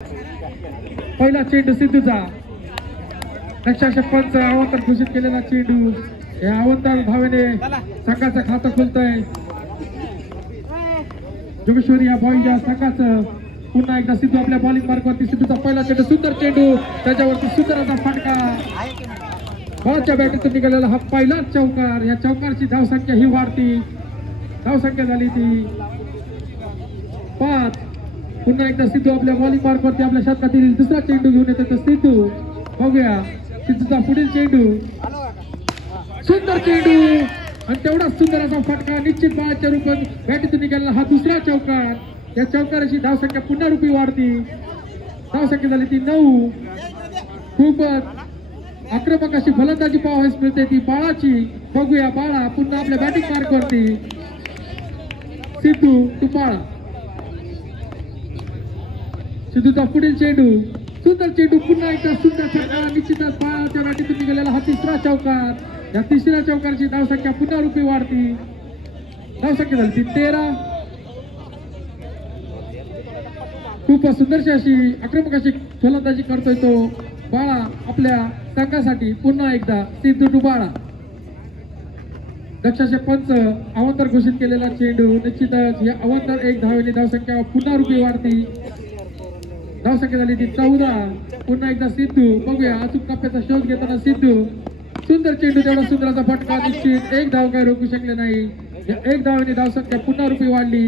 पहिला चेंडू सिद्धूचा लक्षात पंच अवंतर घोषित केलेला चेंडू या अवंतर धावेने संघाचं खातं खुलतंय. जोगेश्वरी या बॉईच्या संघाचं पुन्हा एकदा सिद्धू आपल्या बॉलिंग मार्कवरती. सिद्धूचा पहिला चेंडू सुंदर चेंडू त्याच्यावरती सुंदर असा फटका बॉलच्या बॅटरीतून निघालेला हा पहिला चौकार. या चौकारची धावसंख्या ही वाढती. धावसंख्या झाली ती 5. पुन्हा एकदा सिद्धू आपल्या बॉलिंग मार्कवरती आपल्या शतकातील दुसरा चेंडू घेऊन येतो. सिद्धू बघूया सिद्धूचा पुढील चेंडू सुंदर चेंडू आणि तेवढाच सुंदर असा फटका निश्चित बाळाच्या रूपात बॅटीतून निघालेला हा दुसरा चौकार. या चौकाराची धावसंख्या पुन्हा रूपी वाढती. धावसंख्या झाली ती 9. खूपच आक्रमक अशी फलंदाजी पाहावयास मिळते ती बाळाची. बघूया बाळा पुन्हा आपल्या बॅटिंग मार्कवरती. सिद्धू तू बाळा. सिद्धूचा पुढील चेंडू सुंदर चेंडू पुन्हा एकदा सुंदर फटका निश्चितच बाळाच्या बॅटीतून निघालेला हा तिसरा चौकार. या तिसऱ्या चौकारची धावसंख्या पुन्हा रूपी वाढती. धावसंख्या झाली ती 13. खूप सुंदरशी अशी आक्रमक अशी फलंदाजी करतोय तो बाळा आपल्या संघासाठी. पुन्हा एकदा सिद्धू टू बाळा. दक्षाचे पंच अवंतर घोषित केलेला चेंडू निश्चितच या अवंतर 1 धावेने धावसंख्या पुन्हा रूपी वाढती. धावसंख्या झाली ती 14. पुन्हा एकदा सिद्धू बघूया अचूक टप्प्याचा शोध घेताना सिद्धू. सुंदर चेंडू तेवढा सुंदराचा फटका निश्चित 1 धाव काही रोखू शकले नाही. या 1 धावेने धावसंख्या पुन्हा रूपी वाढली.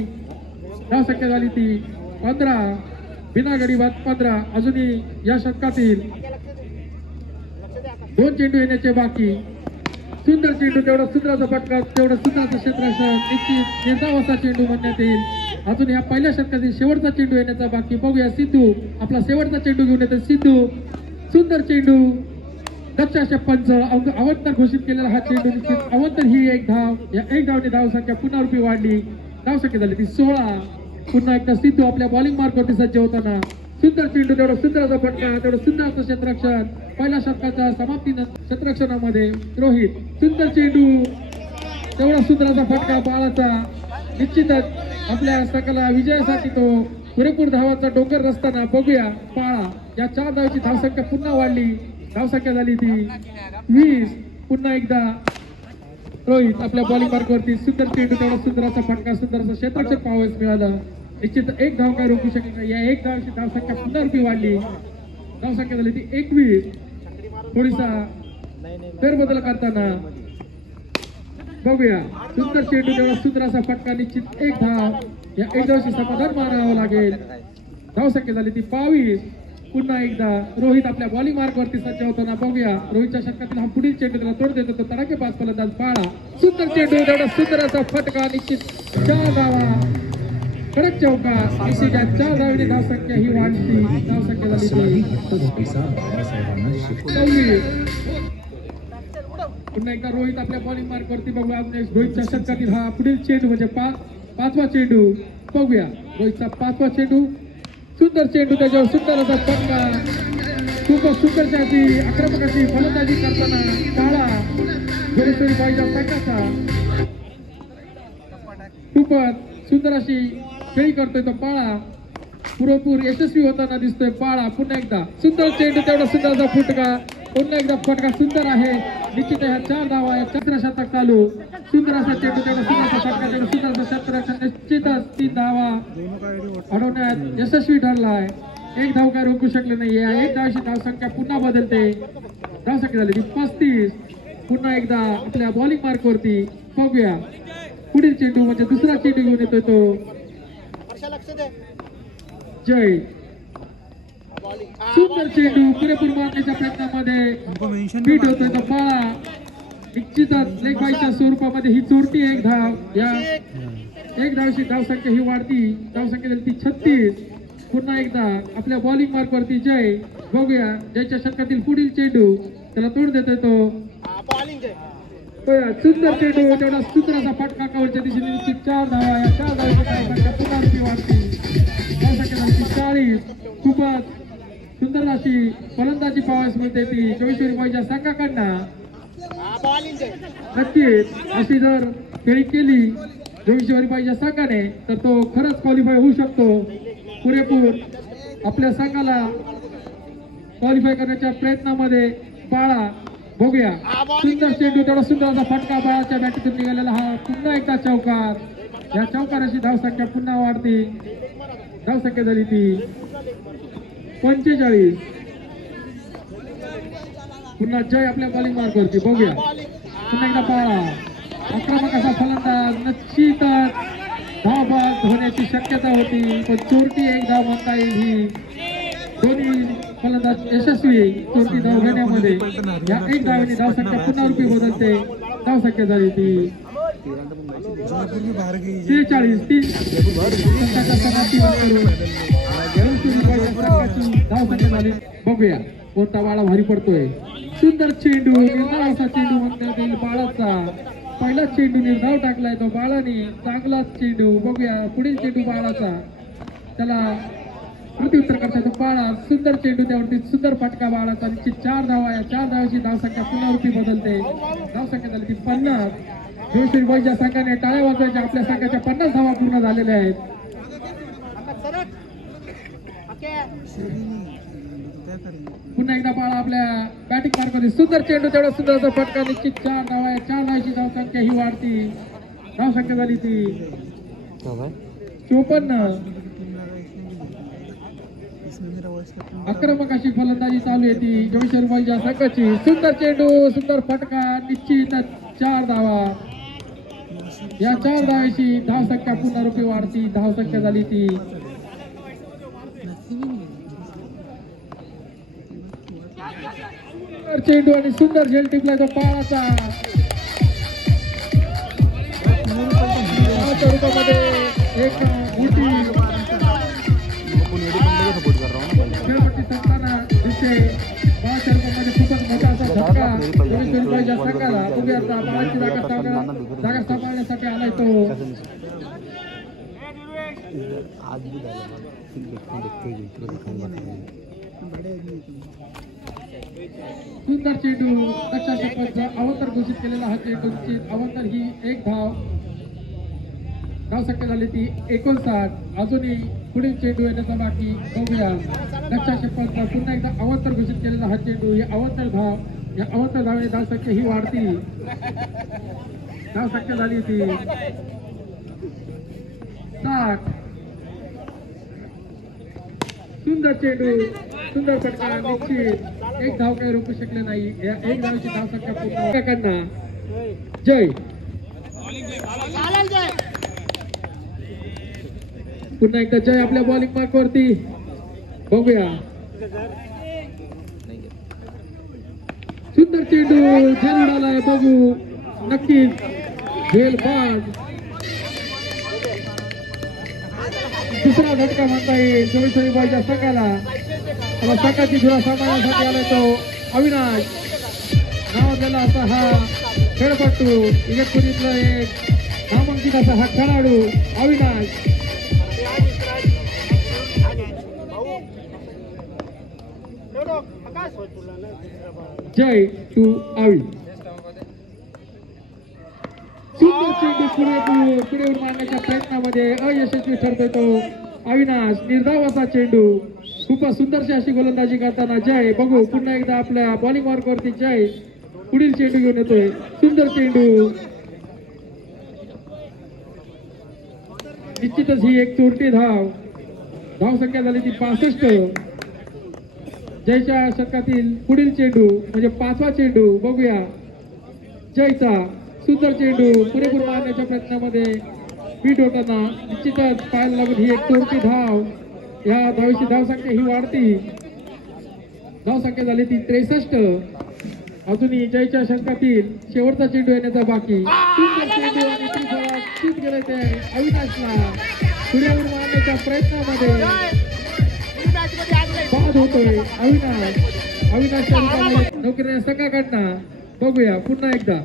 धावसंख्या झाली ती 15. बिना गडी बाद 15. अजूनही या शतकातील 2 चेंडू येण्याचे बाकी. सुंदर चेंडू तेवढा सुंदराचा फटका तेवढा सुंदराचा क्षेत्ररक्षण निश्चित निर्धाव असा चेंडू म्हणण्यात येईल. अजून या पहिल्या शतकातील शेवटचा चेंडू येण्याचा बाकी. बघूया सिद्धू आपला शेवटचा चेंडू घेऊन येतो. सिद्धू सुंदर चेंडू दक्षाचे पंच अवंतर घोषित केलेला हा चेंडू निश्चित अवंतर ही 1 धाव. या 1 धावने धावसंख्या पुन्हा रूपी वाढली. धावसंख्या झाली ती 16. पुन्हा एकदा सिद्धू आपल्या बॉलिंग मार्कवरती सज्ज होताना सुंदर चेंडू तेवढा सुंदराचा फटका तेवढं सुंदराचं क्षेत्ररक्षण. पहिल्या शतकाच्या समाप्तीनंतर क्षेत्ररक्षणामध्ये रोहित सुंदर चेंडू तेवढा सुंदराचा फटका बाळाचा. निश्चितच आपल्या संघाला विजयासाठी तो पुरेपूर धावांचा डोंगर रचताना. बघूया बाळा या 4 धावाची धावसंख्या पुन्हा वाढली. धावसंख्या झाली ती 20. पुन्हा एकदा रोहित आपल्या बॉलिंग मार्कवरती सुंदर चेंडू तेवढा सुंदराचा फटका सुंदराचं क्षेत्ररक्षण पाहावयास मिळालं. निश्चित 1 धाव काय रोखू शकत नाही. या 1 धावाची धावसंख्या पुन्हा रूपी वाढली. धावसंख्या झाली ती 21. थोडीसा फेरबदल करताना बघूया सुंदर चेंडू तेवढा सुंदराचा फटका निश्चित 1 धाव. या 1 धावशी समाधान मानावं लागेल. धावसंख्या झाली ती 22. पुन्हा एकदा रोहित आपल्या बॉलिंग मार्कवरती सज्ज होताना. बघूया रोहितच्या षटकातील हा पुढील चेंडू त्याला तोड देतो तो तडाखेबाज फलंदाज बाळा. सुंदर चेंडू तेवढा सुंदराचा फटका निश्चित 4 धावा. कडक चौकार निश्चित 4 धावेने धावसंख्या ही वाढती. धावसंख्या झाली ती 26. पुन्हा एकदा रोहित आपल्या बॉलिंग मार्कवरती. बघूया रोहितच्या षटकातील हा पुढील चेंडू म्हणजे 5वा चेंडू. बघूया रोहितचा 5वा चेंडू सुंदर चेंडू त्याच्यावर सुंदर असा फटका. खूपच सुंदरशी अशी आक्रमक अशी फलंदाजी करताना काळा जोगेश्वरी बाईच्या संघाचा खूपच सुंदर अशी खेळी करतोय तो पाळा. पुरेपूर यशस्वी होताना दिसतोय पाळा. पुन्हा एकदा सुंदर चेंडू तेवढा सुंदरचा फटका. पुन्हा एकदा फटका सुंदर आहे. निश्चित ह्या 4 धावा या 4 शतक चालू. सुंदर असा चेंडू तेवढा सुंदरचा फटका तेवढा सुंदरचा क्षेत्ररक्षण निश्चितच 3 धावा अडवण्यात यशस्वी ठरलाय. 1 धाव काय रोखू शकले नाही. या 1 धावाची धावसंख्या पुन्हा बदलते. धावसंख्या झाली ती 35. पुन्हा एकदा आपल्या बॉलिंग मार्कवरती. बघूया पुढील चेंडू म्हणजे दुसरा चेंडू घेऊन येतोय तो जय. सुंदर चेंडू पुरेपूर मारण्याच्या प्रयत्नामध्ये बीट होतोय तो बाळा. निश्चितच लेगबाईच्या स्वरूपामध्ये ही चोरटी 1 धाव. या 1 धावची धावसंख्या ही वाढती. धावसंख्या झाली ती 36. पुन्हा एकदा आपल्या बॉलिंग मार्कवरती जय. बघूया जयच्या षटकातील पुढील चेंडू त्याला तोड देतोय तो सुंदर चेंडू तेवढा सुंदराचा फटका कवरच्या दिशेने निश्चित 4 धावा. या 4 धावाची धावसंख्या पुन्हा रूपी वाढती. धावसंख्या झाली ती 40. खूपच सुंदर अशी फलंदाजी पाहावयास मिळते ती जोगेश्वरी बाईच्या संघाकडनं. नक्कीच अशी जर खेळी केली जोगेश्वरी बाईच्या संघाने तर तो खरंच क्वालिफाय होऊ शकतो. पुरेपूर आपल्या संघाला क्वालिफाय करण्याच्या प्रयत्नामध्ये बाळा. बघूया सुंदर चेंडू, तेवढा सुंदर असा फटका बाळाच्या बॅटीतून निघालेला. हा पुन्हा एकदा चौकार. या चौकाराशी धावसंख्या पुन्हा वाढते. धावसंख्या झाली ती 45. पुन्हा जय आपल्या बॉलिंग मार्कवरती. बघूया पुन्हा एकदा बाळा. आक्रमक असा फलंदाज. निश्चितच धावबाद होण्याची शक्यता होती, पण चोरटी एक धाव म्हणता येईल. ही दोन्ही फलंदाज यशस्वी चोरटी धाव घेण्यामध्ये. या एक धावेने धावसंख्या पुन्हा रुपये बदलते. धावसंख्या झाली ती 43. धावसंख्या झाली. बघूया कोणता बाळा भारी पडतोय. सुंदर चेंडू, निर्धाव असा चेंडू म्हणण्यात येईल बाळाचा. पहिला चेंडू निर्धाव टाकलाय तो बाळाने. चांगलाच चेंडू. बघूया पुढील चेंडू बाळाचा. त्याला प्रत्युत्तर करता तो बाळा. सुंदर चेंडू, त्यावरती सुंदर फटका बाळाचा. निश्चित 4 धावा. या 4 धावाची धावसंख्या पुन्हा रुपी बदलते. धावसंख्या झाली ती 50. जोशी बॉयच्या संघाने टाळ्या वाजवायच्या. आपल्या संघाच्या 50 धावा पूर्ण झालेल्या आहेत. पुन्हा एकदा बाळा आपल्या बॅटिंग मार्कमध्ये. सुंदर चेंडू, तेवढा सुंदर असा फटका. निश्चित 4 धावा. 4 धावाची धावसंख्या ही वाढती. धावसंख्या झाली ती 54. आक्रमक अशी फलंदाजी चालू आहे ती जोशी बॉयच्या संघाची. सुंदर चेंडू, सुंदर फटका. निश्चित 4 धावा. या 4 धावाची धावसंख्या पुन्हा रुपये वाढती. धावसंख्या झाली ती चेंडू आणि सुंदर झेल टिपला तो बाळाचा. रूपामध्ये एक मोठी खेळपट्टी संपताना दिसते. बाळाच्या रूपामध्ये खूपच मोठा असा धक्का जोशी संघाला. बघूया आता बाळाची जागा सांभाळण्यासाठी आलाय तो. सुंदर चेंडू. लक्षात षटकाचा अवंतर घोषित केलेला हा चेंडूची अवंतर ही 1 धाव. धावसंख्या झाली ती 59. अजूनही पुढील चेंडू येण्याचा बाकी. बघूया लक्षात षटकाचा पुन्हा एकदा अवंतर घोषित केलेला हा चेंडू. ही अवंतर धाव. या अवंतर धावेने धावसंख्या ही वाढती. धावसंख्या झाली ती 60. सुंदर चेंडू, सुंदर फटका. निश्चित 1 धाव काही रोखू शकले नाही. या 1 धावाची धावसंख्या पूर्ण करणार. जय. पुन्हा एकदा जय आपल्या बॉलिंग मार्कवरती. बघूया सुंदर चेंडू. झेल उडालाय. बघू नक्कीच झेल बाद. दुसरा झटका म्हणता येईल जोशी बॉयच्या संघाला. संघाची धुरा सांभाळण्यासाठी आलाय तो अविनाश नावाजलेला असा हा खेळपट्टू. इगतपुरीतला एक नामांकित असा हा खेळाडू अविनाश. जय टू आवी. सुंदर चेंडू पुढे मारण्याच्या प्रयत्नामध्ये अयशस्वी ठरतोय तो अविनाश. निर्धाव असा चेंडू. खूपच सुंदरशी अशी गोलंदाजी करताना जय. बघू पुन्हा एकदा आपल्या बॉलिंग मार्कवरती जय पुढील चेंडू घेऊन येतोय. सुंदर चेंडू. निश्चितच ही एक चोरटी धाव. धावसंख्या झाली ती 65. जयच्या षटकातील पुढील चेंडू म्हणजे 5वा चेंडू. बघूया जयचा सुंदर चेंडू पुरेपूर मारण्याच्या प्रयत्नामध्ये पीठ होताना निश्चितच पाहायला लागून ही एक चोरटी धाव. या धावेची धावसंख्या ही वाढती. धावसंख्या झाली ती 63. अजूनही जयच्या षटकातील शेवटचा चेंडू येण्याचा बाकी. सुंदर चेंडू आणि चित गेले ते अविनाशला. पुरेपूर मारण्याच्या प्रयत्नामध्ये बाद होतोय अविनाशच्या नोकरीने संघाकडनं. बघूया पुन्हा एकदा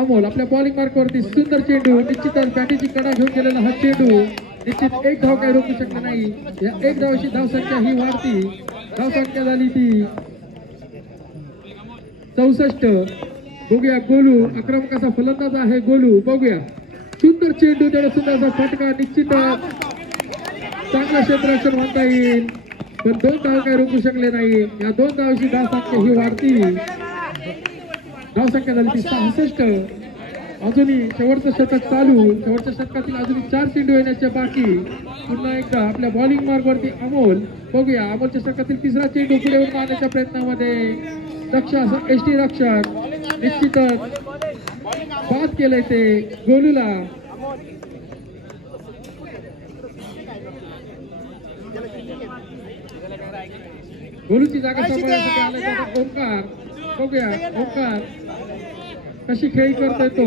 अमोल आपल्या बॉलिंग मार्कवरती. सुंदर चेंडू. निश्चितच बॅटीची कडा घेऊन गेलेला हा चेंडू. निश्चित 1 धाव काही रोखू शकला नाही. या 1 धावाची धावसंख्या ही वाढती. धावसंख्या झाली ती 64. बघूया गोलू. आक्रमक असा फलंदाज आहे गोलू. बघूया सुंदर चेंडू. तेवढा सुंदर असा फटका. निश्चितच चांगला क्षेत्ररक्षण म्हणता येईल. पण 2 धाव काही रोखू शकले नाही. या 2 धावांची धावसंख्या ही वाढती. धावसंख्या झाली ती 66. अजूनही शेवटचं शतक चालू. शेवटच्या शतकातील अजूनही 4 चेंडू येण्याचे बाकी. पुन्हा एकदा आपल्या बॉलिंग मार्गवरती अमोल. बघूया अमोलच्या शतकातील 3रा चेंडू पुढे उडून आणण्याच्या प्रयत्नामध्ये दक्ष एसटी रक्षक निश्चितच बाद केलंय ते गोलूला. गोलूची जागा सांभाळण्यासाठी आला ओंकार. बघूया ओंकार कशी खेळी करतोय तो.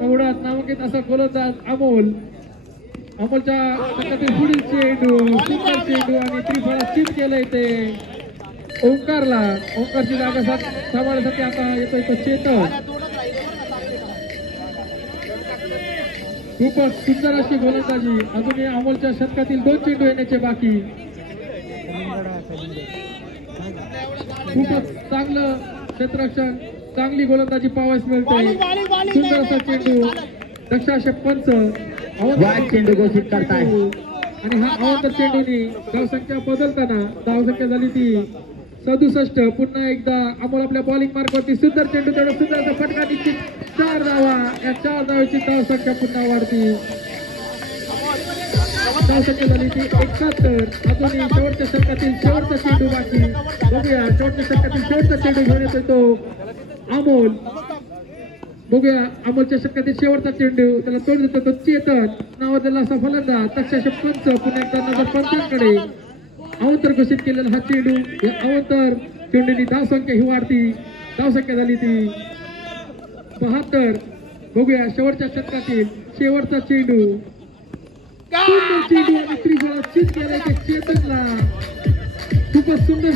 तेवढाच नामांकित असा गोलंदाज अमोल. अमोलच्या शतकातील पुढील चेंडू सुंदर चेंडू आणि त्रिफळा चित केलंय ते ओंकारला. ओंकारची जागा सांभाळण्यासाठी आता येतोय तो चेतन. खूपच सुंदर अशी गोलंदाजी. अजूनही अमोलच्या शतकातील 2 चेंडू येण्याचे बाकी. खूपच चांगलं क्षेत्ररक्षण चांगली गोलंदाजी पाहावयास मिळते. सुंदर असा चेंडू दक्षाशे पंच चेंडू घोषित करताय आणि हा अवंतर चेंडूनी धावसंख्या बदलताना धावसंख्या झाली ती 67. पुन्हा एकदा अमोल आपल्या बॉलिंग मार्कवरती सुंदर चेंडू तेवढा सुंदर असा फटका निश्चित 4 धावा. या 4 धावांची धावसंख्या पुन्हा वाढती. धावसंख्या झाली ती 71. अजूनही शेवटच्या षटकातील शेवटचा चेंडू बाकी. बघूया शेवटच्या षटकातील शेवटचा चेंडू घेऊन येतोय तो अमोल. बघूया अमोलच्या षटकातील शेवटचा चेंडू त्याला तोड देतो तो चेतन नावाचा असा फलंदाज. दक्षाशे पंच पुन्हा एकदा नजर पंचांकडे. अवंतर घोषित केलेला हा चेंडू. या अवंतर चेंडूनी धावसंख्या ही वाढती. धावसंख्या झाली ती 72. बघूया शेवटच्या षटकातील शेवटचा चेंडू. सुंदर चेंडू आणि त्रिफळा चित केलाय चेतनला. खूपच सुंदर